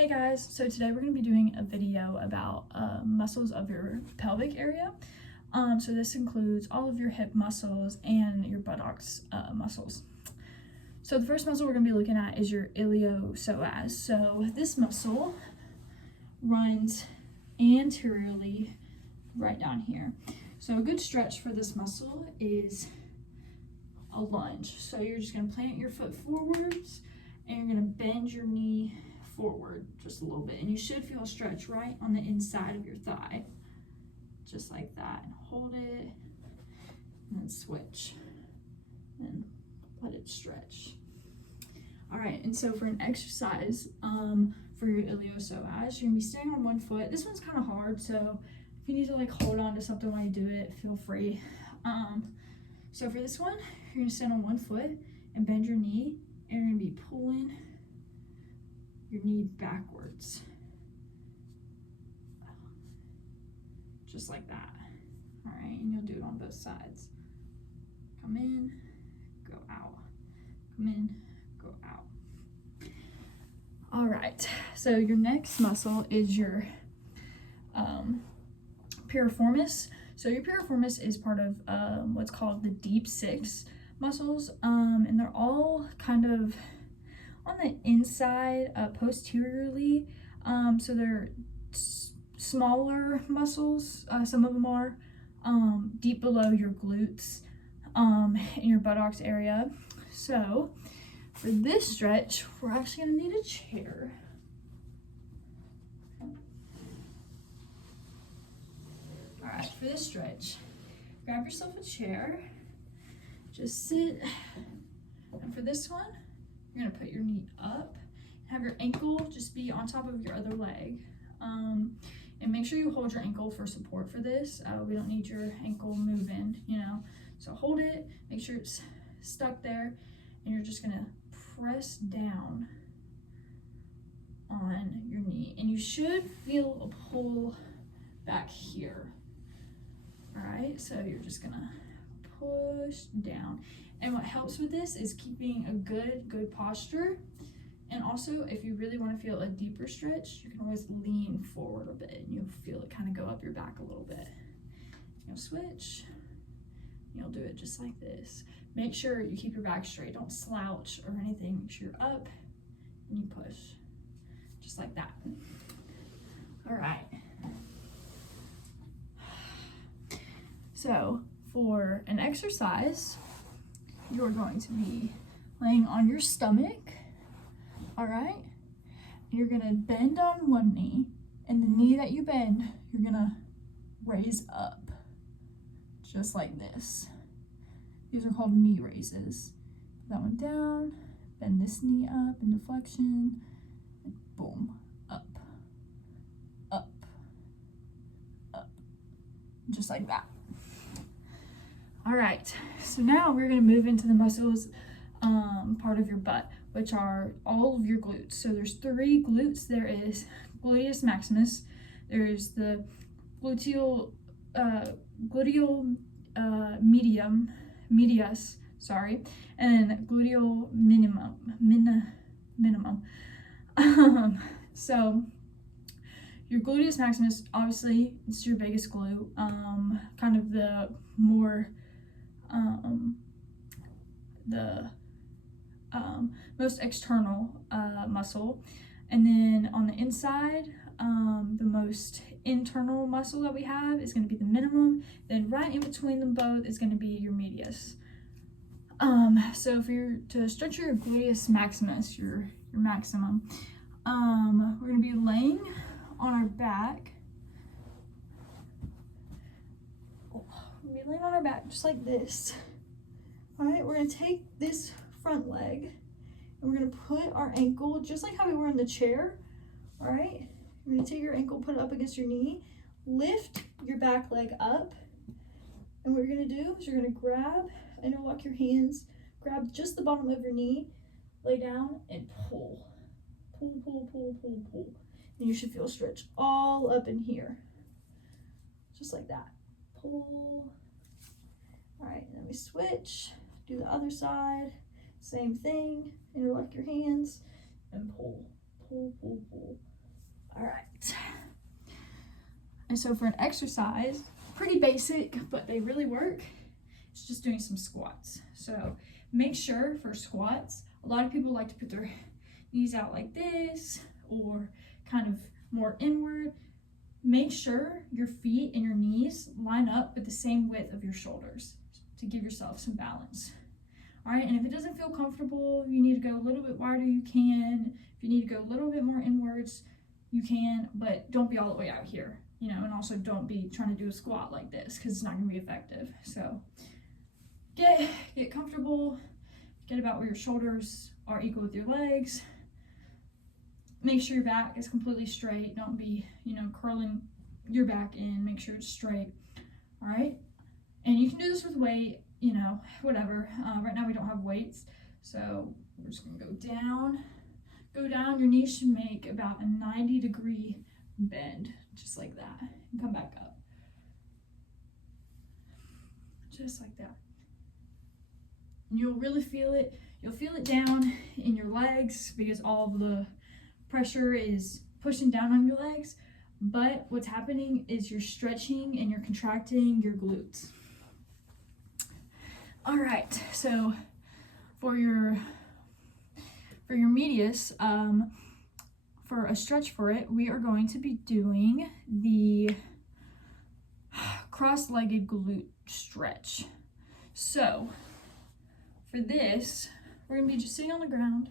Hey guys, so today we're going to be doing a video about muscles of your pelvic area. So this includes all of your hip muscles and your buttocks muscles. So the first muscle we're going to be looking at is your iliopsoas. So this muscle runs anteriorly right down here. So a good stretch for this muscle is a lunge. So you're just going to plant your foot forwards and you're going to bend your knee forward just a little bit, and you should feel a stretch right on the inside of your thigh, just like that. And hold it and then switch and let it stretch. All right, and so for an exercise for your iliopsoas, you're gonna be standing on one foot. This one's kind of hard, so if you need to like hold on to something while you do it, feel free. So for this one, you're gonna stand on one foot and bend your knee, and you're gonna be pulling your knee backwards, just like that. All right, and you'll do it on both sides. Come in, go out, come in, go out. All right, so your next muscle is your piriformis. So your piriformis is part of what's called the deep six muscles, and they're all kind of on the inside posteriorly, so they're smaller muscles. Some of them are deep below your glutes in your buttocks area. So for this stretch, we're actually going to need a chair. All right, for this stretch, grab yourself a chair, just sit, and for this one, you're gonna put your knee up, have your ankle just be on top of your other leg, and make sure you hold your ankle for support for this. We don't need your ankle moving, so hold it, make sure it's stuck there, and you're just gonna press down on your knee, and you should feel a pull back here. All right, so you're just gonna push down. And what helps with this is keeping a good posture. And also, if you really want to feel a deeper stretch, you can always lean forward a bit and you'll feel it kind of go up your back a little bit. You'll switch, you'll do it just like this. Make sure you keep your back straight, don't slouch or anything. Make sure you're up and you push, just like that. All right. So for an exercise, you're going to be laying on your stomach, all right? You're gonna bend on one knee, and the knee that you bend, you're gonna raise up, just like this. These are called knee raises. Put that one down, bend this knee up in deflection, and boom, up, up, up, just like that. All right, so now we're gonna move into the muscles part of your butt, which are all of your glutes. So there's three glutes. There is gluteus maximus, there's the gluteal medius, and then gluteal minimum. So your gluteus maximus, obviously, it's your biggest glute, kind of the more most external muscle, and then on the inside, the most internal muscle that we have is going to be the minimum. Then right in between them both is going to be your medius. So if you're to stretch your gluteus maximus, your maximum, we're going to be laying on our back. We're going to be laying on our back just like this. All right, we're going to take this front leg and we're going to put our ankle just like how we were in the chair. All right, you're going to take your ankle, put it up against your knee, lift your back leg up, and what you're going to do is you're going to grab, interlock your hands, grab just the bottom of your knee, lay down, and pull. Pull, pull, pull, pull, pull. And you should feel a stretch all up in here, just like that. Pull. All right, then we switch, do the other side, same thing, interlock your hands, and pull, pull, pull, pull. All right. And so for an exercise, pretty basic, but they really work, it's just doing some squats. So make sure for squats, a lot of people like to put their knees out like this or kind of more inward. Make sure your feet and your knees line up with the same width of your shoulders to give yourself some balance. All right, and if it doesn't feel comfortable, you need to go a little bit wider, you can. If you need to go a little bit more inwards, you can, but don't be all the way out here, you know, and also don't be trying to do a squat like this because it's not going to be effective. So get comfortable, get about where your shoulders are equal with your legs. Make sure your back is completely straight. Don't be, you know, curling your back in. Make sure it's straight. All right, and you can do this with weight, you know, whatever. Right now we don't have weights, so we're just gonna go down. Go down, your knees should make about a 90-degree bend, just like that, and come back up. Just like that. And you'll really feel it. You'll feel it down in your legs because all of the pressure is pushing down on your legs. But what's happening is you're stretching and you're contracting your glutes. All right, so for your medius, for a stretch for it, we are going to be doing the cross-legged glute stretch. So for this, we're gonna be just sitting on the ground.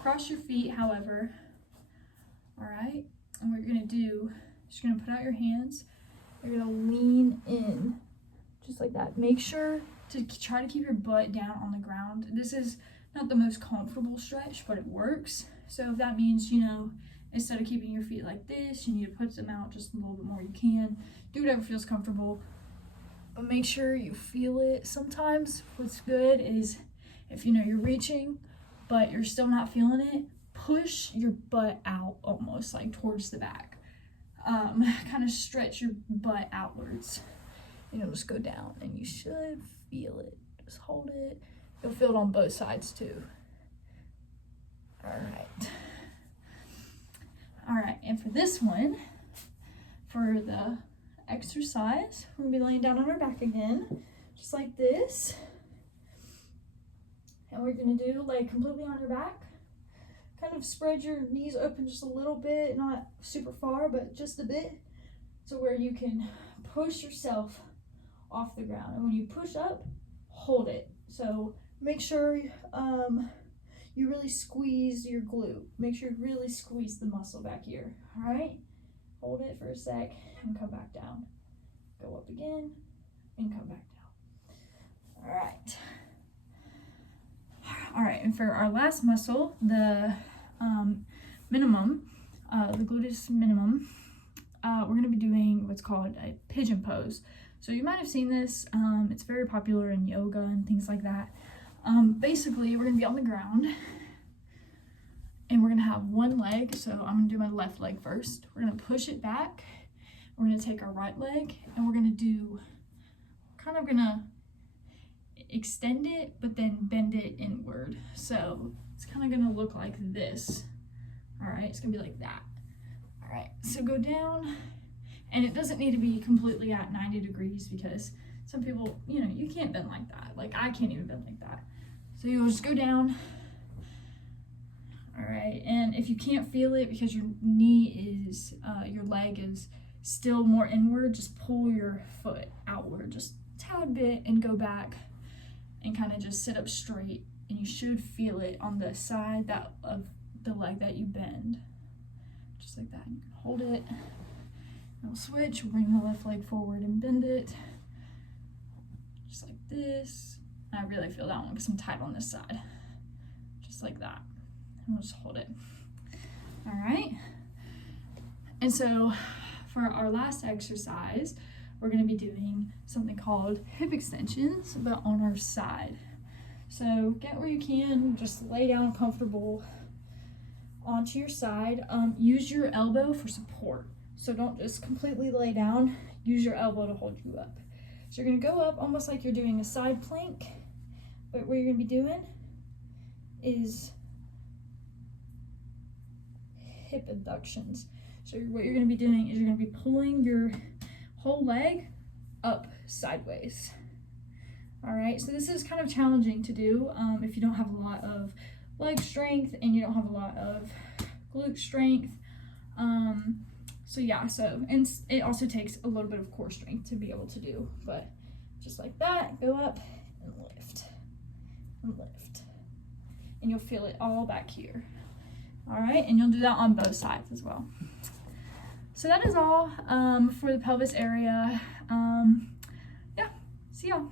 Cross your feet, however. All right, and what you're gonna do, just gonna put out your hands. You're gonna lean in, just like that. Make sure to try to keep your butt down on the ground. This is not the most comfortable stretch, but it works. So if that means, you know, instead of keeping your feet like this, you need to put them out just a little bit more, you can. Do whatever feels comfortable, but make sure you feel it. Sometimes what's good is if, you know, you're reaching, but you're still not feeling it, push your butt out almost like towards the back. Kind of stretch your butt outwards. And you'll just go down and you should feel it. Just hold it. You'll feel it on both sides too. All right. All right, and for this one, for the exercise, we're gonna be laying down on our back again, just like this. And we're gonna do like completely on your back. Kind of spread your knees open just a little bit, not super far, but just a bit, to where you can push yourself off the ground. And when you push up, hold it. So make sure you really squeeze your glute. Make sure you really squeeze the muscle back here. All right, hold it for a sec and come back down. Go up again and come back down. All right. All right, and for our last muscle, the minimum, the gluteus minimum, we're gonna be doing what's called a pigeon pose. So you might have seen this. It's very popular in yoga and things like that. Basically, we're gonna be on the ground and we're gonna have one leg. So I'm gonna do my left leg first. We're gonna push it back. We're gonna take our right leg and we're gonna do, gonna extend it, but then bend it inward. So it's kind of gonna look like this. All right, it's gonna be like that. All right, so go down, and it doesn't need to be completely at 90 degrees because some people, you know, you can't bend like that. Like I can't even bend like that. So you'll just go down. All right, and if you can't feel it because your knee is, your leg is still more inward, just pull your foot outward just a tad bit and go back and kind of just sit up straight, and you should feel it on the side that of the leg that you bend, just like that. You can hold it, and we'll switch. We'll bring the left leg forward and bend it, just like this. I really feel that one because I'm tight on this side, just like that. And we'll just hold it. All right. And so for our last exercise, we're going to be doing something called hip extensions, but on our side. So get where you can, just lay down comfortable onto your side. Use your elbow for support. So don't just completely lay down, use your elbow to hold you up. So you're going to go up almost like you're doing a side plank, but what you're going to be doing is hip abductions. So what you're going to be doing is you're going to be pulling your whole leg up sideways. All right, so this is kind of challenging to do if you don't have a lot of leg strength and you don't have a lot of glute strength. So yeah, and it also takes a little bit of core strength to be able to do, but just like that, go up and lift, and you'll feel it all back here. All right, and you'll do that on both sides as well. So that is all for the pelvis area. Yeah, see y'all.